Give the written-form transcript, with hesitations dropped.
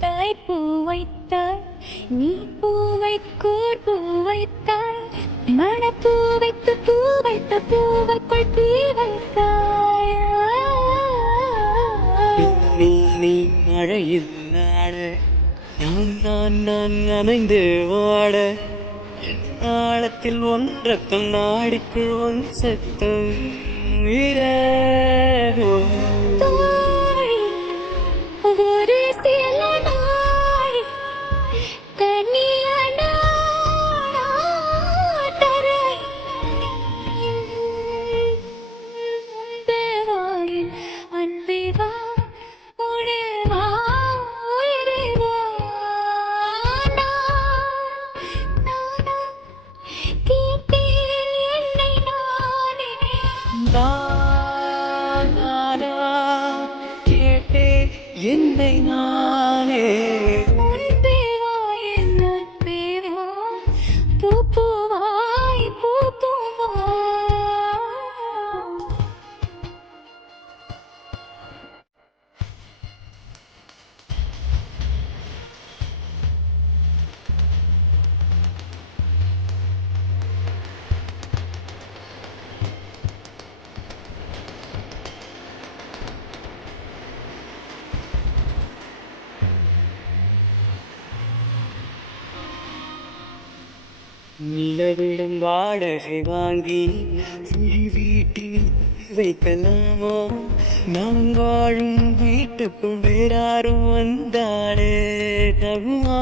தாய் பூ வைத்தாய் நீ பூவைக்கூர் பூ வைத்தாய் மணப்பூ வைத்து பூ வைத்த பூவைக்குள் தீ வைத்தாய் நீ மழையில் நாட நான் நனைந்து வாட ஆழத்தில் ஒன்றத்தம் நாடிக்குள் ஒன் சத்தம் தாய் ஒரு சில நாய் கனியான தரை தேவாயின் அன்பிவா உணவா உயிரிவா நானா கேட்டேன் என்னை நானே கேட்டே என்னை நானே அன்பேவா என் அன்பேவா பூ பூவாய் பூ பூவா நிலவிடம் வாடகை வாங்கி வீட்டில் வைக்கலாமோ நாம் வாழும் வீட்டுக்குள் வேறாரும் வந்தாடே தகுமா